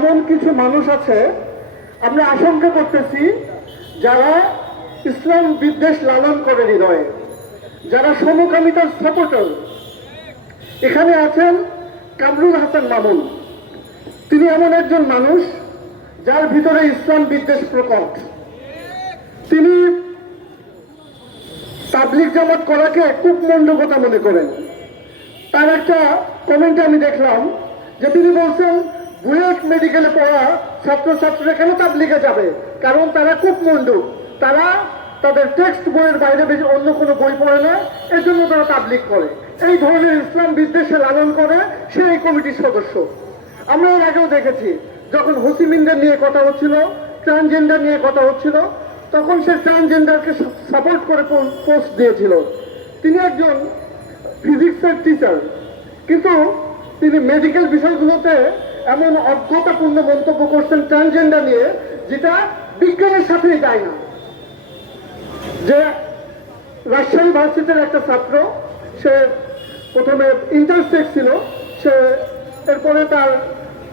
এমন কিছু মানুষ আছে, আমরা আশঙ্কা করতেছি, যারা ইসলাম বিদ্বেষ লালন করে হৃদয়ে, যারা সমকামিতার সাপোর্টার। এখানে আছেন কামরুল হাসান মামুন। তিনি এমন একজন মানুষ যার ভিতরে ইসলাম বিদ্বেষ প্রকট। তিনি তাবলিগ জামাত করাকে কূপমণ্ডকতা মনে করেন। তার একটা কমেন্টে আমি দেখলাম যে তিনি বলছেন, বুয়েট মেডিকেলে পড়া ছাত্রছাত্রীরা কেন তাবলিগে যাবে, কারণ তারা কূপমণ্ডক, তারা তাদের টেক্সট বইয়ের বাইরে বেশি অন্য কোনো বই পড়ে না, এর জন্য তারা তাবলিগ করে। এই ধরনের ইসলাম বিদ্বেষে লালন করে সে এই কমিটির সদস্য। আমরা এর আগেও দেখেছি, যখন হোসিমিনদের নিয়ে কথা হচ্ছিল, ট্রান্সজেন্ডার নিয়ে কথা হচ্ছিল, তখন সে ট্রান্সজেন্ডারকে সাপোর্ট করে পোস্ট দিয়েছিল। তিনি একজন ফিজিক্সের টিচার, কিন্তু তিনি মেডিকেল বিষয়গুলোতে এমন অজ্ঞতাপূর্ণ মন্তব্য করছেন ট্রান্সজেন্ডার নিয়ে, যেটা বিজ্ঞানের সাথেই যায় না। যে রাজশাহী ভার্সিটির একটা ছাত্র, সে প্রথমে ইন্টারসেক্স ছিল, সে এরপরে তার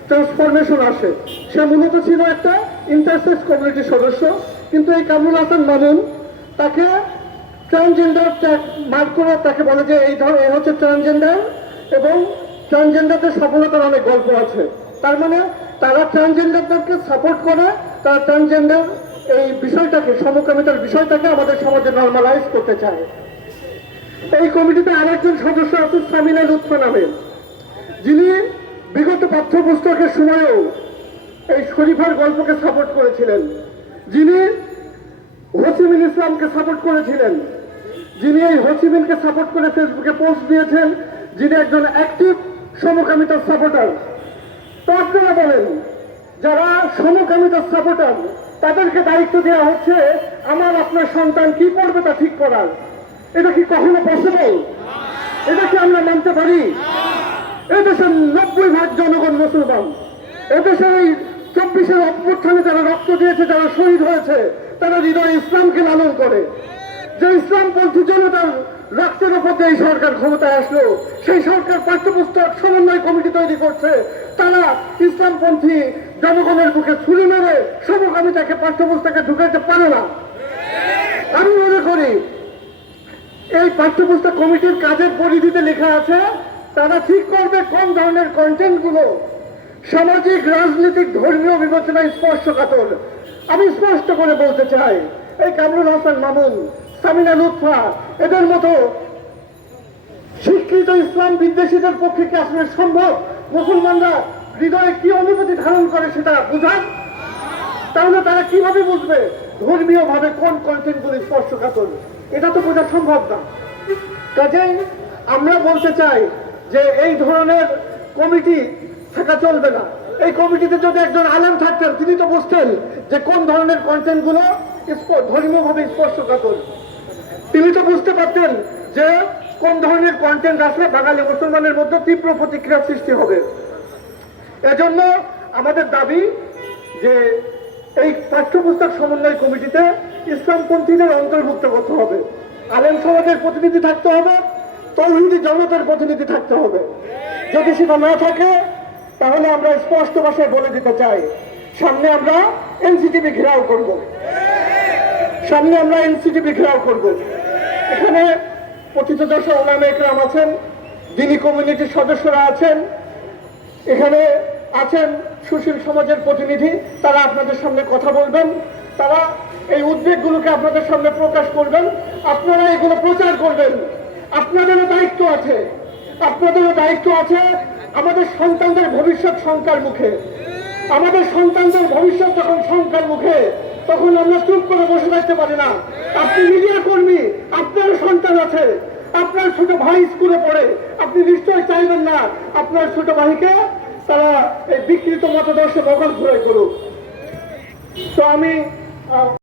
ট্রান্সফরমেশন আসে, সে মূলত ছিল একটা ইন্টারসেক্স কমিউনিটির সদস্য। কিন্তু এই কামরুল হাসান মামুন তাকে ট্রান্সজেন্ডার মার্ক করে তাকে বলে যে এই হচ্ছে ট্রান্সজেন্ডার, এবং ট্রান্সজেন্ডারদের সফলতার অনেক গল্প আছে। তার মানে তারা ট্রান্সজেন্ডারদেরকে সাপোর্ট করে, তারা ট্রান্সজেন্ডার এই বিষয়টাকে, সমকামিতার বিষয়টাকে আমাদের সমাজে নর্মালাইজ করতে চায়। এই কমিটিতে আরেকজন সদস্য আছে সামিনা লুৎফা নামে, যিনি বিগত পাঠ্যপুস্তকের সময়েও এই শরীফার গল্পকে সাপোর্ট করেছিলেন, যিনি হোসিমিন ইসলামকে সাপোর্ট করেছিলেন, যিনি এই হোসিমিনকে সাপোর্ট করে ফেসবুকে পোস্ট দিয়েছেন, যিনি একজন অ্যাক্টিভ সমকামিতার সাপোর্টার। তো আপনারা বলেন, যারা সমকামিতার সাপোর্টার তাদেরকে দায়িত্ব দেওয়া হচ্ছে আমার আপনার সন্তান কি পড়বে তা ঠিক করার। এটা কি কখনো পসিবল? এটা কি আমরা মানতে পারি? এদেশের 90% জনগণ মুসলমান। এদেশের এই 24-এর অভ্যুত্থানে যারা রক্ত দিয়েছে, যারা শহীদ হয়েছে, তারা হৃদয়ে ইসলামকে লালন করে। যে ইসলামপন্থী জনতার রক্তের উপর এই সরকার ক্ষমতায় আসলো, সেই সরকার পাঠ্যপুস্তক সমন্বয় কমিটি তৈরি করছে। তারা ইসলামপন্থী জনগণের বুকে ছুরি মেরে সমকামিতাকে পাঠ্যপুস্তকে ঢুকাইতে পারে না। আমি মনে করি এই পাঠ্যপুস্তক কমিটির কাজের পরিধিতে লেখা আছে, তারা ঠিক করবে কোন ধরনের কন্টেন্ট গুলো সামাজিক, রাজনৈতিক, ধর্মীয় বিবেচনায় স্পর্শকাতর। আমি স্পষ্ট করে বলতে চাই, এই কামরুল হাসান মামুন, সামিনা লুৎফা, এদের মতো শিক্ষিত ইসলাম বিদ্বেষীদের পক্ষে কি আসলে সম্ভব মুসলমানরা হৃদয়ে কি অনুভূতি ধারণ করে সেটা বুঝান? তাহলে তারা কিভাবে বুঝবে ধর্মীয় ভাবে কোন কন্টেন্ট গুলি স্পর্শকাতর? এটা তো বোঝা সম্ভব না। কাজেই আমরা বলতে চাই যে এই ধরনের কমিটি থাকা চলবে না। এই কমিটিতে যদি একজন আলেম থাকতেন, তিনি তো বুঝতেন যে কোন ধরনের কন্টেন্ট গুলো ধর্মীয় ভাবে স্পর্শকাতর। তিনি তো বুঝতে পারতেন যে কোন ধরনের কন্টেন্ট আসলে বাঙালি মুসলমানের মধ্যে তীব্র প্রতিক্রিয়া সৃষ্টি হবে। এজন্য আমাদের দাবি যে এই পাঠ্যপুস্তক সমন্বয় কমিটিতে ইসলামপন্থীদের অন্তর্ভুক্ত করতে হবে, আলেম সমাজের প্রতিনিধি থাকতে হবে, তৌহিদি জনতার প্রতিনিধি থাকতে হবে। যদি সেটা না থাকে, তাহলে আমরা স্পষ্ট ভাষায় বলে দিতে চাই, সামনে আমরা এনসিটিভি ঘেরাও করব, সামনে আমরা এনসিটিভি ঘেরাও করব। এখানে পতিতদশা ওলামা একরাম আছেন, দ্বীনি কমিউনিটির সদস্যরা আছেন, এখানে আছেন সুশীল সমাজের প্রতিনিধি, তারা আপনাদের সামনে কথা বলবেন, তারা এই উদ্বেগগুলোকে আপনাদের সামনে প্রকাশ করবেন, আপনারা এগুলো প্রচার করবেন। আপনাদেরও দায়িত্ব আছে, আপনাদেরও দায়িত্ব আছে। আমাদের সন্তানদের ভবিষ্যৎ শঙ্কার মুখে, আমাদের সন্তানদের ভবিষ্যৎ যখন শঙ্কার মুখে, তখন আমরা চুপ করে বসে থাকতে পারি না। আপনি মিডিয়া কর্মী, আপনার সন্তান আছে, আপনার ছোট ভাই স্কুলে পড়ে, আপনি নিশ্চয় চাইবেন না আপনার ছোট ভাইকে তারা এই বিকৃত মতাদর্শে বগল ঘুরে করুক। তো আমি